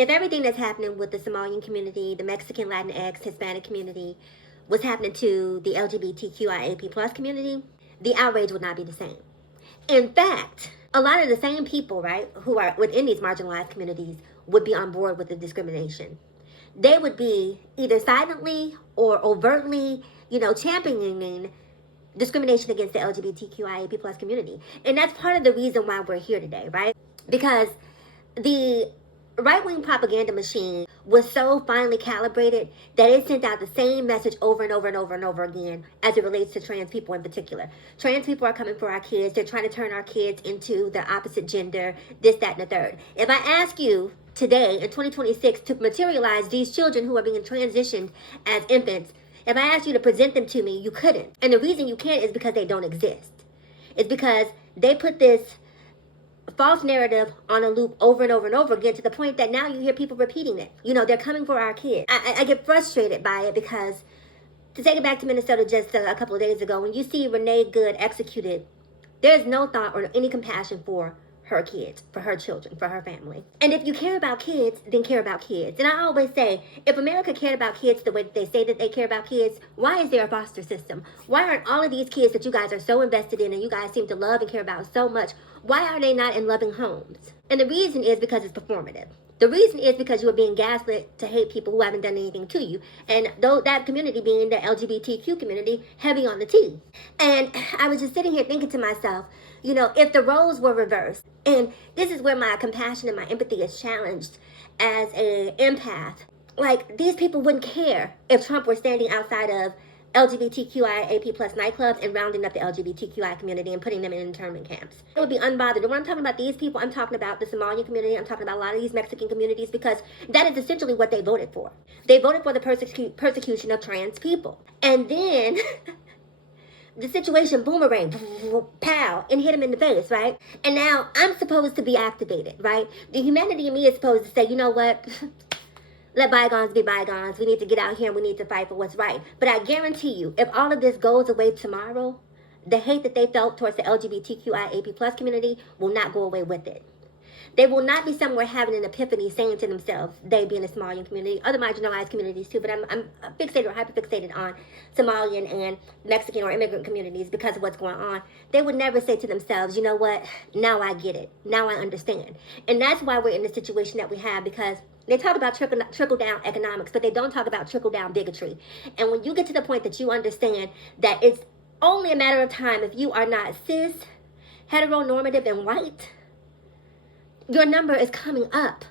If everything that's happening with the Somalian community, the Mexican, Latinx, Hispanic community was happening to the LGBTQIAP plus community, the outrage would not be the same. In fact, a lot of the same people, right, who are within these marginalized communities would be on board with the discrimination. They would be either silently or overtly, championing discrimination against the LGBTQIA+ plus community. And that's part of the reason why we're here today, right? Because the right-wing propaganda machine was so finely calibrated that it sent out the same message over and over and over and over again as it relates to trans people in particular. Trans people are coming for our kids. They're trying to turn our kids into the opposite gender, this, that, and the third. If I ask you today in 2026 to materialize these children who are being transitioned as infants, if I asked you to present them to me, you couldn't. And the reason you can't is because they don't exist. It's because they put this false narrative on a loop over and over and over again to the point that now you hear people repeating it. They're coming for our kids. I get frustrated by it because, to take it back to Minnesota just a couple of days ago, when you see Renee Good executed, there's no thought or any compassion for her kids, for her children, for her family. And if you care about kids, then care about kids. And I always say, if America cared about kids the way that they say that they care about kids, why is there a foster system? Why aren't all of these kids that you guys are so invested in and you guys seem to love and care about so much, why are they not in loving homes? And the reason is because it's performative. The reason is because you are being gaslit to hate people who haven't done anything to you. And though that community being the LGBTQ community, heavy on the T. And I was just sitting here thinking to myself, if the roles were reversed, and this is where my compassion and my empathy is challenged as an empath, like these people wouldn't care if Trump were standing outside of LGBTQIAP plus nightclubs and rounding up the LGBTQI community and putting them in internment camps. It would be unbothered. And when I'm talking about these people, I'm talking about the Somalian community, I'm talking about a lot of these Mexican communities, because that is essentially what they voted for. They voted for the persecution of trans people. And then the situation boomerang, pow, and hit him in the face, right? And now I'm supposed to be activated, right? The humanity in me is supposed to say, you know what? Let bygones be bygones. We need to get out here and we need to fight for what's right. But I guarantee you, if all of this goes away tomorrow, the hate that they felt towards the LGBTQIAP plus community will not go away with it. They will not be somewhere having an epiphany saying to themselves, they being a Somalian community, other marginalized communities too, but I'm fixated or hyper-fixated on Somalian and Mexican or immigrant communities because of what's going on. They would never say to themselves, you know what, now I get it, now I understand. And that's why we're in the situation that we have, because they talk about trickle-down economics, but they don't talk about trickle-down bigotry. And when you get to the point that you understand that it's only a matter of time if you are not cis, heteronormative, and white, your number is coming up.